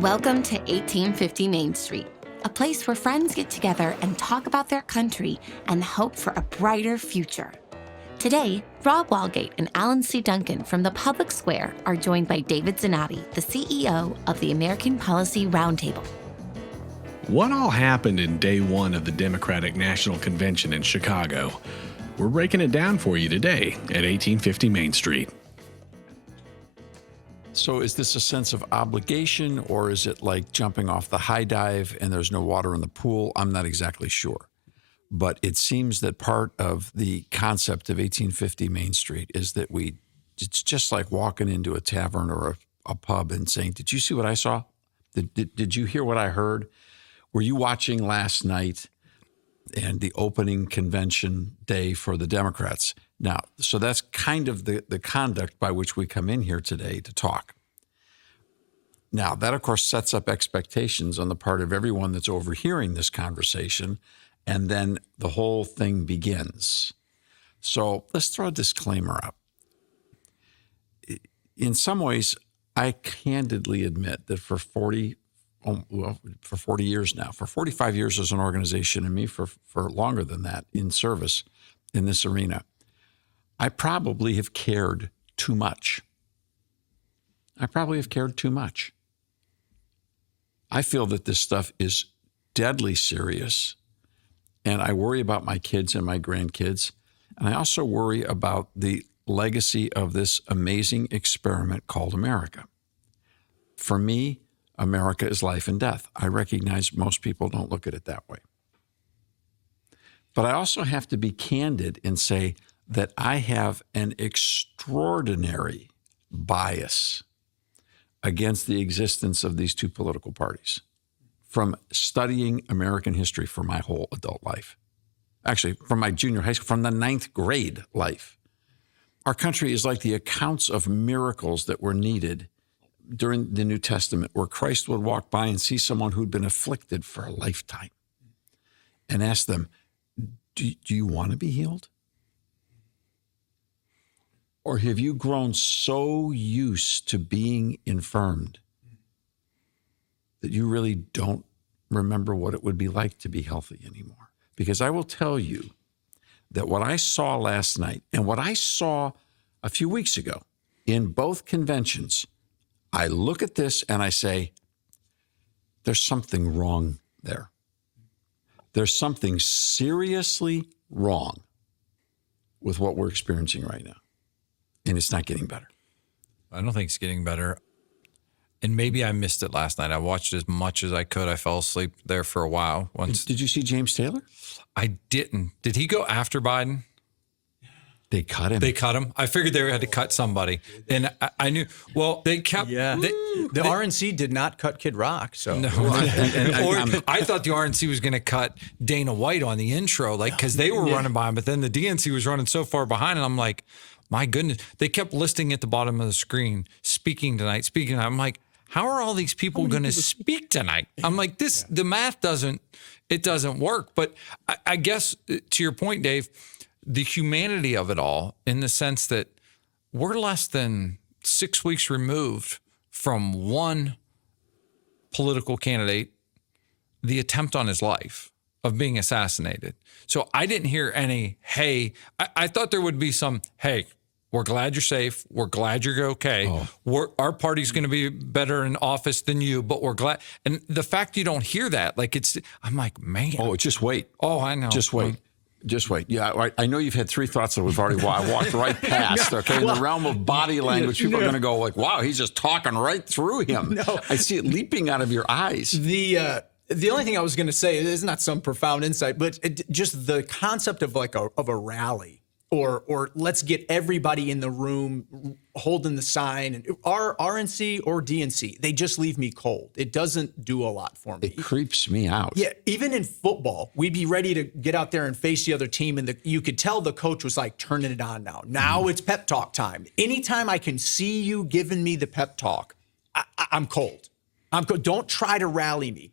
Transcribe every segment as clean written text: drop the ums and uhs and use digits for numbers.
Welcome to 1850 Main Street, a place where friends get together and talk about their country and hope for a brighter future. Today, Rob Walgate and Alan C. Duncan from the Public Square are joined by David Zanotti, the CEO of the American Policy Roundtable. What all happened in day one of the Democratic National Convention in Chicago? We're breaking it down for you today at 1850 Main Street. So is this a sense of obligation, or is it like jumping off the high dive and there's no water in the pool? I'm not exactly sure. But it seems that part of the concept of 1850 Main Street is that it's just like walking into a tavern or a pub and saying, did you see what I saw? Did you hear what I heard? Were you watching last night and the opening convention day for the Democrats? Now, so that's kind of the conduct by which we come in here today to talk. Now, that, of course, sets up expectations on the part of everyone that's overhearing this conversation, and then the whole thing begins. So let's throw a disclaimer up. In some ways, I candidly admit that for 40 years now, for 45 years as an organization, and me for longer than that in service in this arena, I probably have cared too much. I feel that this stuff is deadly serious, and I worry about my kids and my grandkids, and I also worry about the legacy of this amazing experiment called America. For me, America is life and death. I recognize most people don't look at it that way. But I also have to be candid and say that I have an extraordinary bias against the existence of these two political parties from studying American history for my whole adult life. Actually, from my junior high school, from the 9th grade life. Our country is like the accounts of miracles that were needed during the New Testament, where Christ would walk by and see someone who'd been afflicted for a lifetime and ask them, do you want to be healed? Or have you grown so used to being infirmed that you really don't remember what it would be like to be healthy anymore? Because I will tell you that what I saw last night and what I saw a few weeks ago in both conventions, I look at this and I say, there's something wrong there. There's something seriously wrong with what we're experiencing right now. And it's not getting better. I don't think it's getting better. And maybe I missed it last night. I watched as much as I could. I fell asleep there for a while. Did you see James Taylor? I didn't. Did he go after Biden? They cut him. I figured they had to cut somebody. And I knew, well, they kept. Yeah. The RNC did not cut Kid Rock. So no. I thought the RNC was going to cut Dana White on the intro, because they were running by him. But then the DNC was running so far behind. And I'm like, my goodness. They kept listing at the bottom of the screen, speaking tonight. I'm like, how are all these people going to speak tonight? I'm like, the math doesn't work. But I guess to your point, Dave, the humanity of it all, in the sense that we're less than 6 weeks removed from one political candidate, the attempt on his life of being assassinated. So I didn't hear any, hey, I thought there would be some, hey, we're glad you're safe. We're glad you're okay. Our party's going to be better in office than you, but we're glad. And the fact you don't hear that, I'm like, man. Oh, just wait. Oh, I know. Just wait. Yeah, I know you've had three thoughts that we've already walked right past. Okay, in the realm of body language, people are going to go like, "Wow, he's just talking right through him." No. I see it leaping out of your eyes. The only thing I was going to say is not some profound insight, but just the concept of a rally, or let's get everybody in the room holding the sign, and RNC or DNC, they just leave me cold. It doesn't do a lot for me. It creeps me out. Yeah, even in football, we'd be ready to get out there and face the other team, and you could tell the coach was like turning it on now. Now it's pep talk time. Anytime I can see you giving me the pep talk, I'm cold. Don't try to rally me.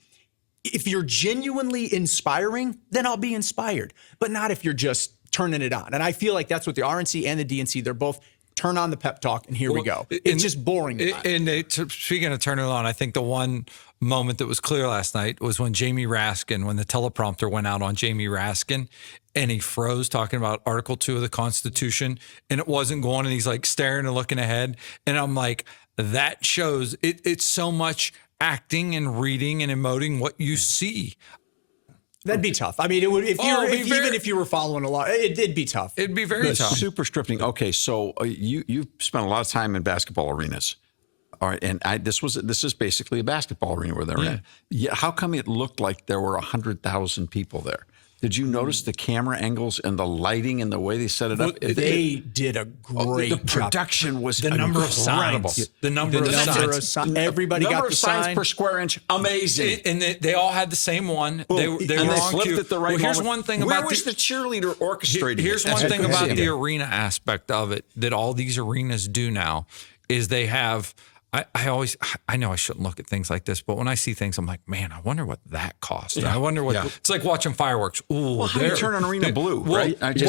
If you're genuinely inspiring, then I'll be inspired, but not if you're just turning it on. And I feel like that's what the RNC and the DNC, they're both turn on the pep talk, and here we go. It's just boring. Speaking of turning it on, I think the one moment that was clear last night was when Jamie Raskin, when the teleprompter went out on Jamie Raskin, and he froze talking about Article 2 of the Constitution, and it wasn't going, and he's like staring and looking ahead. And I'm like, that shows it's so much acting and reading and emoting what you see. That'd be tough. I mean, it would even if you were following along, it'd be tough. It'd be very tough. Super scripting. Okay, so you spent a lot of time in basketball arenas. All right, and this is basically a basketball arena where they're in. Yeah, how come it looked like there were 100,000 people there? Did you notice the camera angles and the lighting and the way they set it up? They did a great job. The job. production was the number of signs. The number of signs. Everybody got the signs sign per square inch. Amazing. And they all had the same one. They were they on flipped cue. at the right well, here's moment. one thing Where about was the cheerleader orchestrating? Here's one thing about the arena aspect of it that all these arenas do now is they have. I know I shouldn't look at things like this, but when I see things, I'm like, man, I wonder what that cost. I wonder what it's like watching fireworks. Ooh, how do you turn an arena blue, right? That's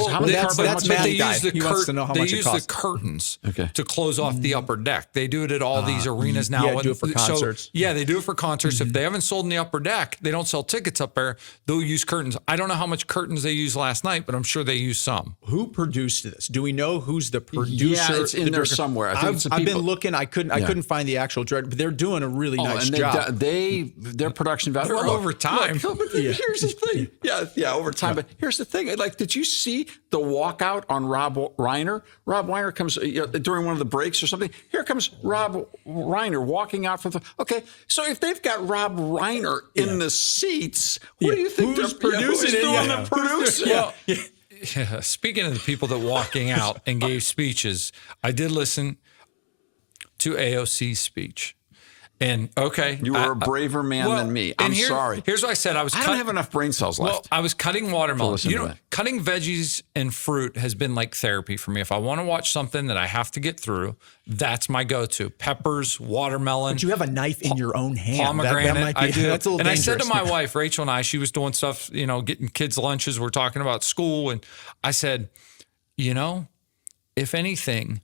they use the he wants to know how much it costs. the curtains to close off the upper deck. They do it at all these arenas now. Yeah, do it for concerts. So, they do it for concerts. If they haven't sold in the upper deck, they don't sell tickets up there. They'll use curtains. I don't know how much curtains they used last night, but I'm sure they used some. Who produced this? Do we know who's the producer? Yeah, it's in there somewhere. I think I've been looking. I couldn't find the actual director. But they're doing a really nice job. Their production value. They're over time. Here's the thing. Yeah, over time. But here's the thing. Like, did you see the walkout on Rob Reiner? Rob Reiner comes during one of the breaks or something. Here comes Rob Reiner walking out from the. Okay, so if they've got Rob Reiner in the seats, what do you think who's producing it? Doing the producing? Yeah. Speaking of the people that walking out and gave speeches, I did listen to AOC's speech. And you were a braver man than me. I'm sorry. Here's what I said. I don't have enough brain cells left. Well, I was cutting watermelon. Cutting veggies and fruit has been like therapy for me. If I want to watch something that I have to get through, that's my go-to. Peppers, watermelon. But you have a knife in your own hand. Pomegranate. I do. That's a little dangerous. I said to my wife, Rachel and I, she was doing stuff, getting kids lunches. We're talking about school. And I said, if anything,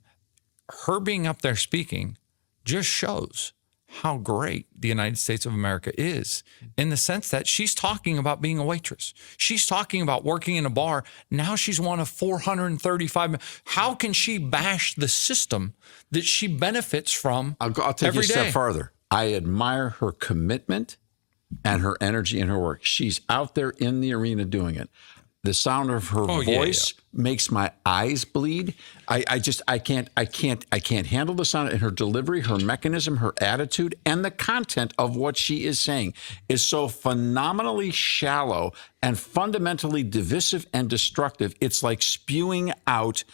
her being up there speaking just shows how great the United States of America is in the sense that she's talking about being a waitress. She's talking about working in a bar. Now she's one of 435. How can she bash the system that she benefits from? I'll take you a step farther. I admire her commitment and her energy in her work. She's out there in the arena doing it. The sound of her voice makes my eyes bleed. I can't handle the sound, and her delivery, her mechanism, her attitude, and the content of what she is saying is so phenomenally shallow and fundamentally divisive and destructive. It's like spewing out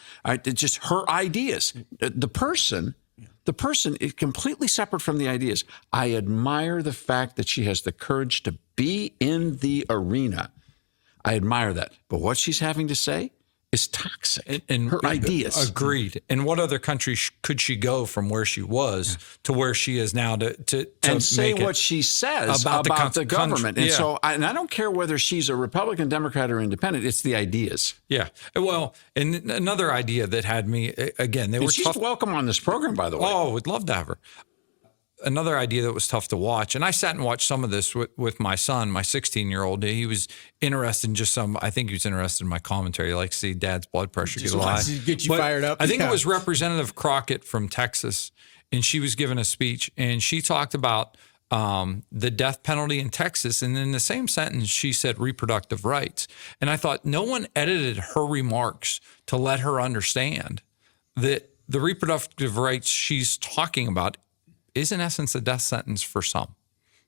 just her ideas. The person is completely separate from the ideas. I admire the fact that she has the courage to be in the arena. I admire that. But what she's having to say is toxic. And her ideas. Agreed. And what other country could she go from where she was to where she is now to say what she says about the government? And so I don't care whether she's a Republican, Democrat, or independent. It's the ideas. Yeah. Well, and another idea that had me, again, she's welcome on this program, by the way. Oh, we'd love to have her. Another idea that was tough to watch, and I sat and watched some of this with my son, my 16-year-old. He was interested in I think he was interested in my commentary. He likes to see dad's blood pressure get high. Get you fired up. I think it was Representative Crockett from Texas, and she was giving a speech, and she talked about the death penalty in Texas. And in the same sentence, she said reproductive rights. And I thought no one edited her remarks to let her understand that the reproductive rights she's talking about is in essence a death sentence for some.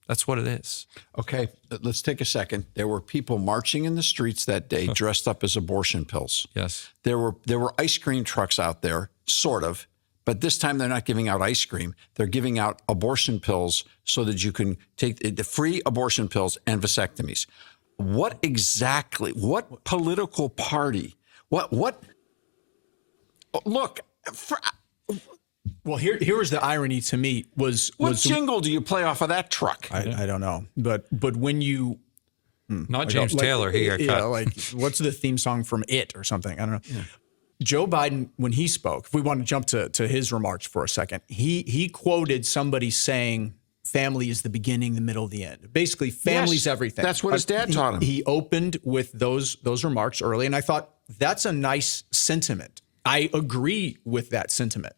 That's what it is. Okay, let's take a second. There were people marching in the streets that day dressed up as abortion pills. Yes. There were ice cream trucks out there, sort of, but this time they're not giving out ice cream. They're giving out abortion pills so that you can take the free abortion pills and vasectomies. What political party? Look, well, here was the irony to me was jingle do you play off of that truck? I don't know, but when you not James Taylor, he got cut. Like what's the theme song from It or something? I don't know. Yeah. Joe Biden, when he spoke, if we want to jump to his remarks for a second, he quoted somebody saying, family is the beginning, the middle, the end. Basically, family's everything. That's what his dad taught him. He opened with those remarks early, and I thought that's a nice sentiment. I agree with that sentiment.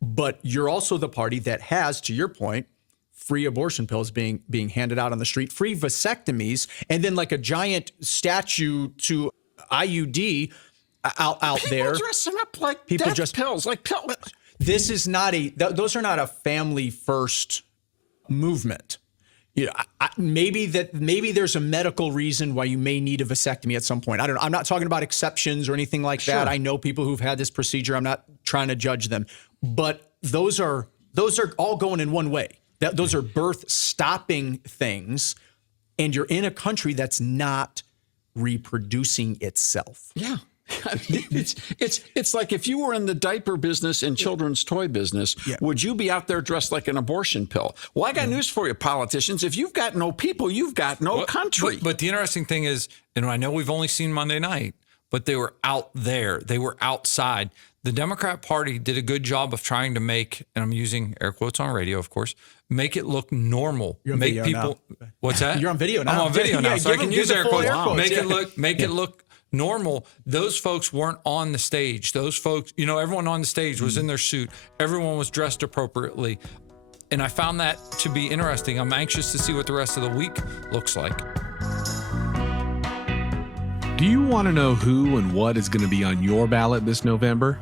But you're also the party that has, to your point, free abortion pills being handed out on the street, free vasectomies, and then like a giant statue to IUD out there. People dressing up like death pills, like pills. This is not those are not a family first movement. You know, maybe there's a medical reason why you may need a vasectomy at some point. I don't know. I'm not talking about exceptions or anything like that. I know people who've had this procedure. I'm not trying to judge them, but those are all going in one way. Those are birth stopping things, and you're in a country that's not reproducing itself. Yeah. I mean, it's like if you were in the diaper business and children's toy business, would you be out there dressed like an abortion pill? Well, I got news for you, politicians. If you've got no people, you've got no country. But the interesting thing is, and I know we've only seen Monday night, but they were out there. They were outside. The Democrat Party did a good job of trying to make, and I'm using air quotes on radio, of course, make it look normal. You're on make video people. now. What's that? You're on video now. I'm on video now, so I can use air quotes. Make Yeah. it look normal. Those folks weren't on the stage. Those folks, everyone on the stage was in their suit. Everyone was dressed appropriately. And I found that to be interesting. I'm anxious to see what the rest of the week looks like. Do you want to know who and what is going to be on your ballot this November?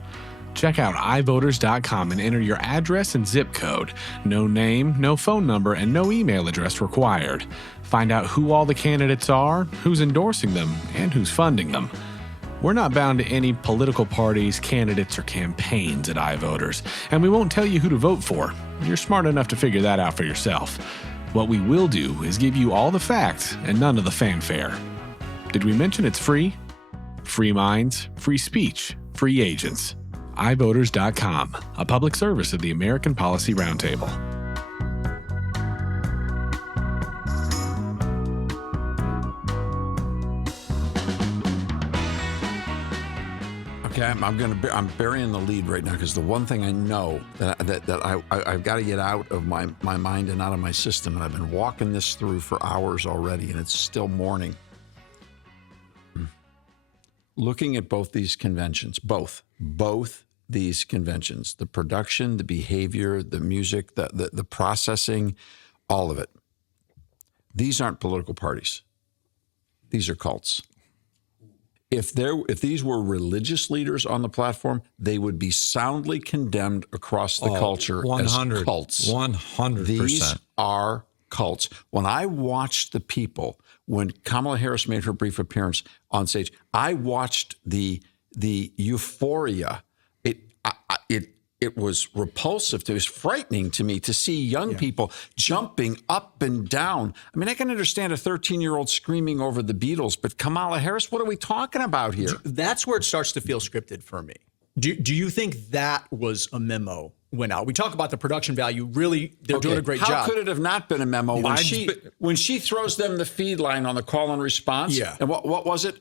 Check out ivoters.com and enter your address and zip code. No name, no phone number, and no email address required. Find out who all the candidates are, who's endorsing them, and who's funding them. We're not bound to any political parties, candidates, or campaigns at iVoters, and we won't tell you who to vote for. You're smart enough to figure that out for yourself. What we will do is give you all the facts and none of the fanfare. Did we mention it's free? Free minds, free speech, free agents. iVoters.com, a public service of the American Policy Roundtable. Okay, I'm burying the lead right now because the one thing I know that I've got to get out of my mind and out of my system, and I've been walking this through for hours already, and it's still morning. Looking at both these conventions, both these conventions, the production, the behavior, the music, the processing, all of it. These aren't political parties. These are cults. If these were religious leaders on the platform, they would be soundly condemned across the culture 100, as cults. 100%. These are cults. When I watched the people, when Kamala Harris made her brief appearance on stage, I watched the euphoria. It was repulsive. It was frightening to me to see young people jumping up and down. I mean, I can understand a 13-year-old screaming over the Beatles, but Kamala Harris, what are we talking about here? That's where it starts to feel scripted for me. Do you think that was a memo went out? We talk about the production value. Really, they're doing a great job. How could it have not been a memo when she throws them the feed line on the call and response? Yeah. And what was it?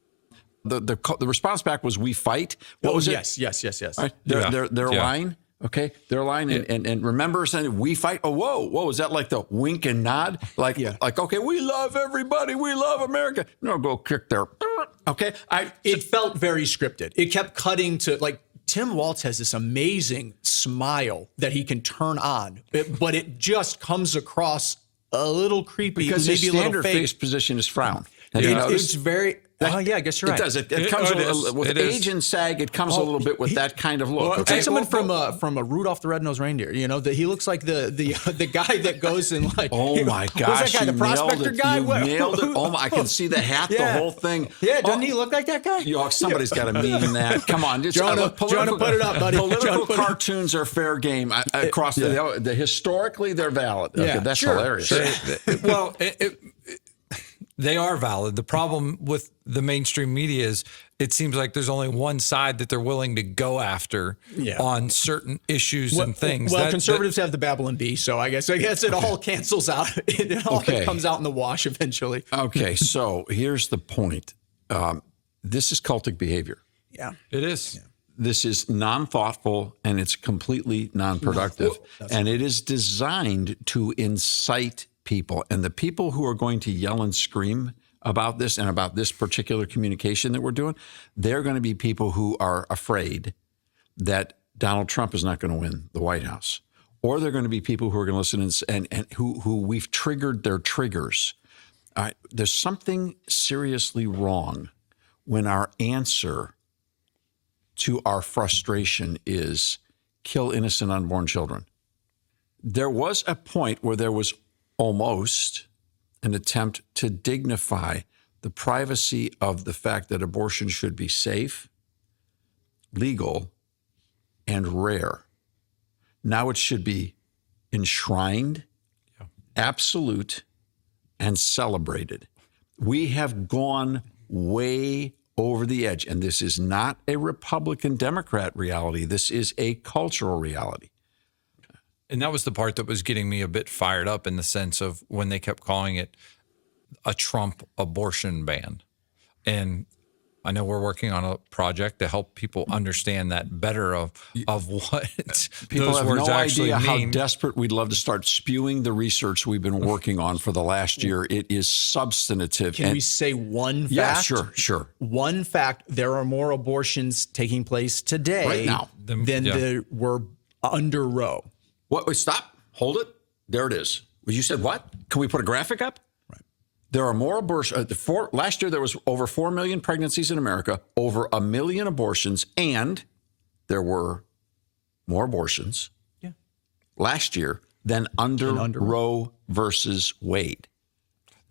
The response back was "We fight." What was it? Yes. Right? Their line. Okay, their line, and remember saying "We fight." Oh, whoa! Is that like the wink and nod? Like, okay, we love everybody, we love America. No, go kick their. Okay, it felt very scripted. It kept cutting to like Tim Walz has this amazing smile that he can turn on, but it just comes across a little creepy. Because maybe his a little standard fake. face position is frown. It's very. I guess you're right. It does. It comes with age and sag. It comes a little bit with that kind of look. Take someone from a Rudolph the Red-Nosed Reindeer. That he looks like the guy that goes and like. Oh my gosh! Who's that guy? The prospector guy? You nailed it. Oh my! I can see the hat, the whole thing. Yeah, doesn't he look like that guy? Somebody's got to meme that. Come on, Jonah, put it up, buddy. Political cartoons are fair game across the historically they're valid. Okay, that's hilarious. Sure. Well, they are valid. The problem with the mainstream media is it seems like there's only one side that they're willing to go after on certain issues and things. Well, conservatives have the Babylon Bee, so I guess it all cancels out. It all comes out in the wash eventually. Okay, so here's the point. This is cultic behavior. Yeah. It is. This is non-thoughtful and it's completely non-productive. And it is designed to incite people. And the people who are going to yell and scream about this and about this particular communication that we're doing, they're going to be people who are afraid that Donald Trump is not going to win the White House. Or they're going to be people who are going to listen and who we've triggered their triggers. There's something seriously wrong when our answer to our frustration is kill innocent unborn children. There was a point where there was almost an attempt to dignify the privacy of the fact that abortion should be safe, legal, and rare. Now it should be enshrined, absolute, and celebrated. We have gone way over the edge. And this is not a Republican-Democrat reality. This is a cultural reality. And that was the part that was getting me a bit fired up in the sense of when they kept calling it a Trump abortion ban. And I know we're working on a project to help people understand that better of what people those have words no actually idea mean. how desperate we'd love to start spewing the research we've been working on for the last year. It is substantive. Can we say one fact? Yeah, sure. One fact, there are more abortions taking place today Right now. than there were under Roe. What? Wait, stop. Hold it. There it is. Well, you said what? Can we put a graphic up? There are more abortions. Last year, there was over 4 million pregnancies in America, over 1 million abortions, and there were more abortions last year than under Roe versus Wade.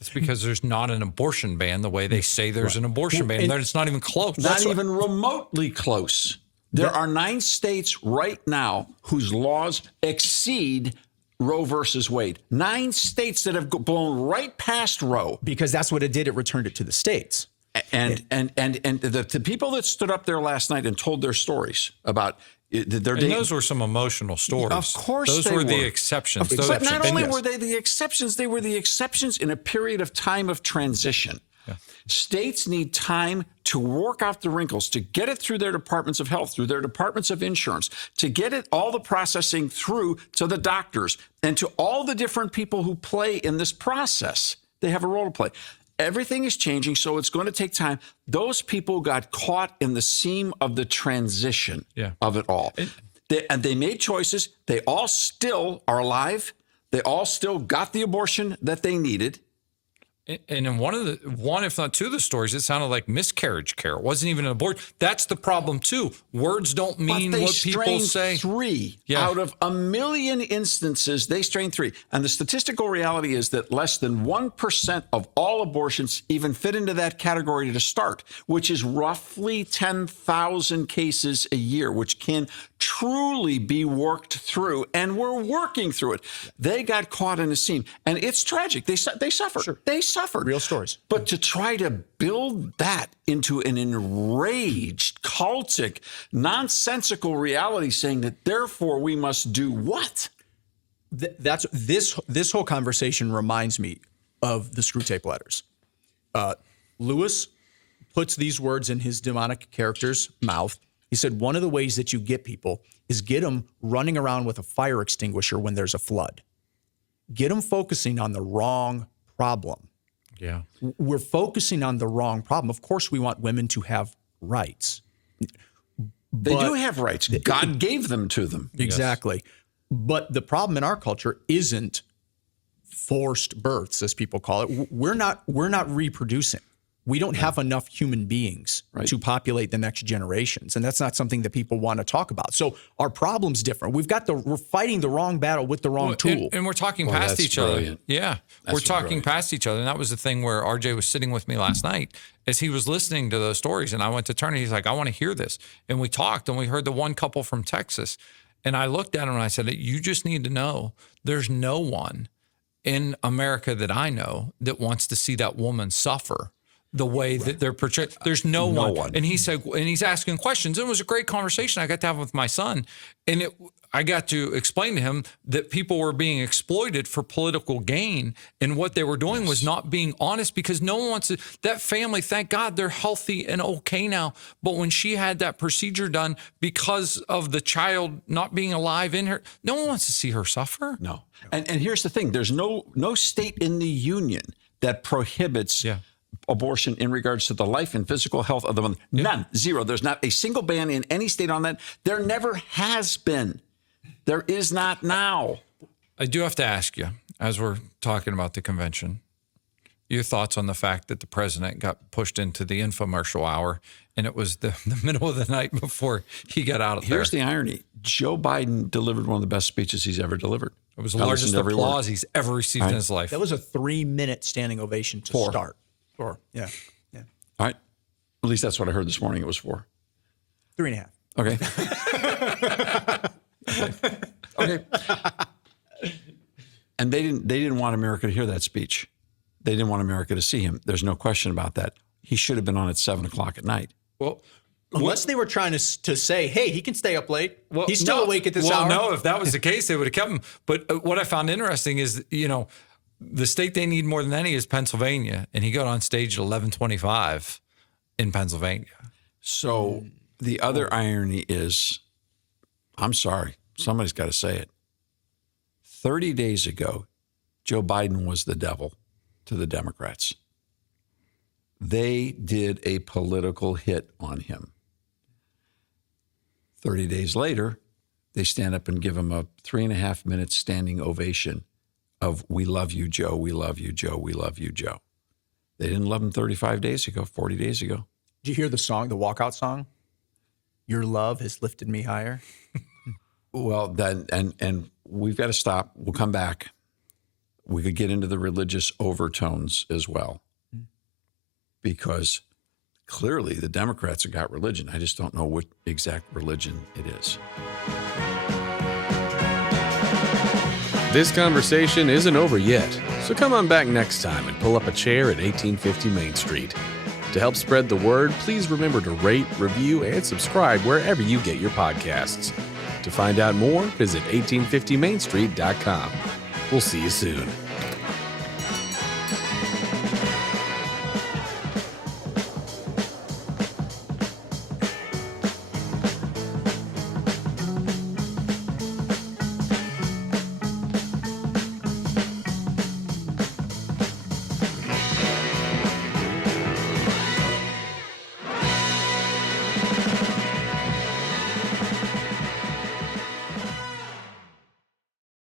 It's because there's not an abortion ban the way they say there's an abortion ban. It's not even close. Not even remotely close. There are 9 states right now whose laws exceed Roe versus Wade. 9 states that have blown right past Roe. Because that's what it did. It returned it to the states. And the people that stood up there last night and told their stories about their and those were some emotional stories. Of course, those were the exceptions. But not only were they the exceptions, they were the exceptions in a period of time of transition. Yeah. States need time to work out the wrinkles, to get it through their departments of health, through their departments of insurance, to get it all the processing through to the doctors and to all the different people who play in this process. They have a role to play. Everything is changing, so it's going to take time. Those people got caught in the seam of the transition of it all. And they made choices. They all still are alive. They all still got the abortion that they needed. And in one, if not two of the stories, it sounded like miscarriage care. It wasn't even an abortion. That's the problem, too. Words don't mean what people say. 3 out of 1 million instances, they strain 3. And the statistical reality is that less than 1% of all abortions even fit into that category to start, which is roughly 10,000 cases a year, which can truly be worked through. And we're working through it. They got caught in a seam. And it's tragic. They suffered. Sure. They suffered. Real stories. But to try to build that into an enraged, cultic, nonsensical reality saying that therefore we must do what? This whole conversation reminds me of the Screw Tape Letters. Lewis puts these words in his demonic character's mouth. He said, one of the ways that you get people is get them running around with a fire extinguisher when there's a flood. Get them focusing on the wrong problem. Yeah. We're focusing on the wrong problem. Of course, we want women to have rights. They do have rights. God gave them to them. Exactly. Yes. But the problem in our culture isn't forced births, as people call it. We're not reproducing. We don't have enough human beings to populate the next generations. And that's not something that people want to talk about. So our problem's different. We're fighting the wrong battle with the wrong tool. And we're talking past each other. Yeah. We're talking past each other. And that was the thing where RJ was sitting with me last night as he was listening to those stories. And I went to turn and he's like, I want to hear this. And we talked and we heard the one couple from Texas. And I looked at him and I said, you just need to know there's no one in America that I know that wants to see that woman suffer the way that they're portrayed. There's no one. And he said, and he's asking questions. It was a great conversation I got to have with my son. And I got to explain to him that people were being exploited for political gain. And what they were doing was not being honest, because no one wants to, that family, thank God they're healthy and okay now. But when she had that procedure done because of the child not being alive in her, no one wants to see her suffer. No. And here's the thing. There's no state in the union that prohibits abortion in regards to the life and physical health of the mother. None. Zero. There's not a single ban in any state on that. There never has been. There is not now. I do have to ask you, as we're talking about the convention, your thoughts on the fact that the president got pushed into the infomercial hour, and it was the middle of the night before he got out of there. Here's the irony. Joe Biden delivered one of the best speeches he's ever delivered. It was the largest applause he's ever received in his life. That was a 3-minute standing ovation to start. 4. Yeah. All right. At least that's what I heard this morning. It was 4. 3.5. Okay. Okay. And they didn't want America to hear that speech. They didn't want America to see him. There's no question about that. He should have been on at 7:00 at night. Well, unless they were trying to say, hey, he can stay up late. Well, he's still awake at this hour. No, if that was the case, they would have kept him. But what I found interesting is, the state they need more than any is Pennsylvania. And he got on stage at 11:25 in Pennsylvania. So the other irony is, I'm sorry, somebody's got to say it. 30 days ago, Joe Biden was the devil to the Democrats. They did a political hit on him. 30 days later, they stand up and give him a 3.5-minute standing ovation of, we love you, Joe, we love you, Joe, we love you, Joe. They didn't love him 35 days ago, 40 days ago. Did you hear the song, the walkout song? Your love has lifted me higher. Well, then, and we've got to stop. We'll come back. We could get into the religious overtones as well, because clearly the Democrats have got religion. I just don't know what exact religion it is. This conversation isn't over yet, so come on back next time and pull up a chair at 1850 Main Street. To help spread the word, please remember to rate, review, and subscribe wherever you get your podcasts. To find out more, visit 1850mainstreet.com. We'll see you soon.